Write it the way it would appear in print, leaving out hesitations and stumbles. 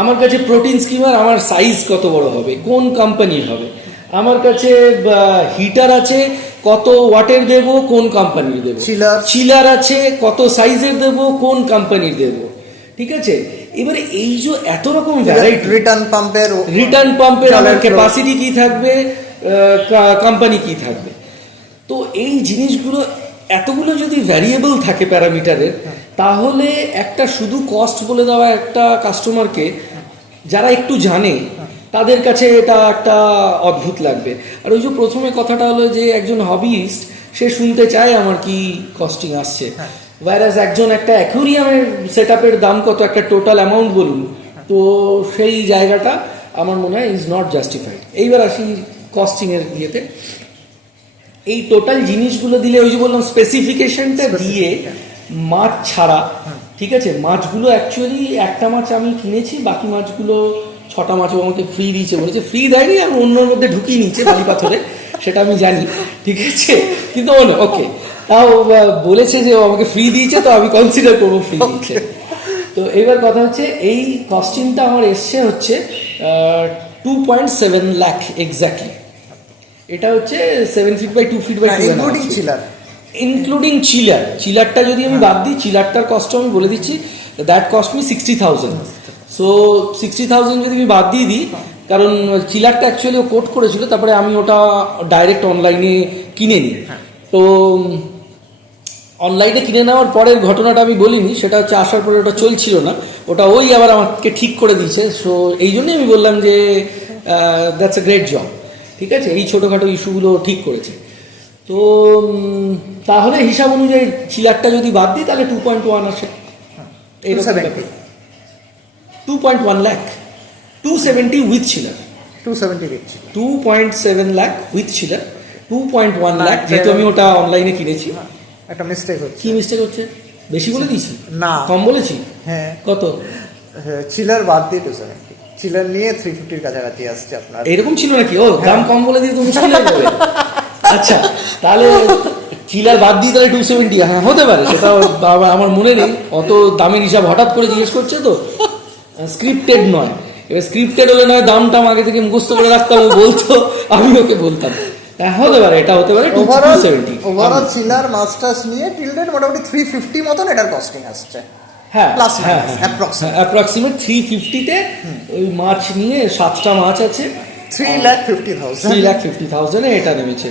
আমার কাছে protein schema, আমার সাইজ কত বড় হবে, কোন কোম্পানির হবে, আমার কাছে হিটার আছে কত ওয়াটের দেব, কোন কোম্পানির দেব, চিলার আছে কত সাইজের দেব, কোন কোম্পানির দেব, ঠিক আছে। এবারে এই যে এত রকম ভ্যারাইটি, রিটার্ন পাম্পের আমার ক্যাপাসিটি কি থাকবে, কোম্পানি কি থাকবে, তো এই জিনিসগুলো এতগুলো যদি ভ্যারিয়েবল থাকে প্যারামিটারের, তাহলে একটা শুধু কস্ট বলে দেওয়া একটা কাস্টমারকে যারা একটু জানে তাদের কাছে এটা একটা অদ্ভুত লাগবে। আর ওই যে প্রথমে কথাটা হলো যে একজন হবিস্ট সে শুনতে চায় আমার কি কস্টিং আসছে, ভাইরাস একজন একটা অ্যাকুরিয়ামের সেট আপের দাম কত, একটা টোটাল অ্যামাউন্ট বলুন, তো সেই জায়গাটা আমার মনে হয় ইজ নট জাস্টিফাইড। এইবার আসি কস্টিংয়ের ইয়েতে, এই টোটাল জিনিসগুলো দিলে ওই যে বললাম স্পেসিফিকেশনটা দিয়ে মাছ ছাড়া, ঠিক আছে, মাছগুলো অ্যাকচুয়ালি একটা মাছ আমি কিনেছি, বাকি মাছগুলো 6টা মাছও আমাকে ফ্রি দিয়েছে, বলেছে ফ্রি দেয়নি, আমি অন্যর মধ্যে ঢুকিয়ে নিচ্ছে বালি পাথরে, সেটা আমি জানি, ঠিক আছে, কিন্তু ওকে তাও বলেছে যে ও আমাকে ফ্রি দিয়েছে, তো আমি কনসিডার করবো ফ্রি দিচ্ছে। তো এবার কথা হচ্ছে এই কস্টিংটা আমার এসছে হচ্ছে 2.7 লাখ এক্স্যাক্টলি। এটা হচ্ছে 7 feet by 2 feet by 2 including chiller, including চিলারটা যদি আমি বাদ দিই, চিলারটার কস্ট আমি বলে দিচ্ছি, দ্যাট কস্ট মি 60,000। সো 60,000 যদি আমি বাদ দিয়ে দিই, কারণ চিলারটা অ্যাকচুয়ালি ও কোট করেছিল, তারপরে আমি ওটা ডাইরেক্ট অনলাইনে কিনে নিই। তো অনলাইনে কিনে নেওয়ার পরের ঘটনাটা আমি বলিনি, সেটা হচ্ছে আসার পরে ওটা চলছিল না, ওটা ওই আবার আমাকে ঠিক করে দিয়েছে। সো এই জন্যই আমি বললাম যে দ্যাটস এ গ্রেট জব, ঠিক আছে, এই ছোটোখাটো ইস্যুগুলো ঠিক করেছে। তো তাহলে হিসাব অনুযায়ী চিলারটা যদি বাদ দিই তাহলে 2.1 আসে, 2.1 lakh, 270 with chiller, 2.7 lakh with chiller, 2.1 lakh, যেহেতু আমি ওটা অনলাইনে কিনেছি। একটা মিস্টেক হচ্ছে। কি মিস্টেক হচ্ছে? বেশি বলে দিয়েছি না, কম বলেছি? হ্যাঁ, কত? চিলার বাদ দিয়ে 270, চিলার নিয়ে 350 কাছাকাছি আসছে আপনার। এরকম ছিল নাকি? ও দাম কম বলে দিয়ে তুমি চিলার বলে, আচ্ছা তাহলে চিলার বাদ দিয়ে তাহলে 270, হ্যাঁ হতে পারে, সেটা আমার মনে নেই, অত দামের হিসাব হঠাৎ করে জিজ্ঞেস করছে তো, স্ক্রিপ্টেড নয়। এবার স্ক্রিপ্টেড হলে নয় দাম টাম আগে থেকে মুখস্থ করে রাখতাম, ও বলতো আমি ওকে বলতাম, হ্যাঁ হতে পারে, এটা হতে পারে 270। ওভারঅল চিলার মাস্টার্স নিয়ে টিল ডেট মোটামুটি 350 মতন এটার কস্টিং আসছে। হ্যাঁ প্লাস হ্যাঁ অ্যাপ্রক্সিমেট 350-তে ওই মাছ নিয়ে 7টা মাছ আছে, 3,50,000 এটা নেমেছে।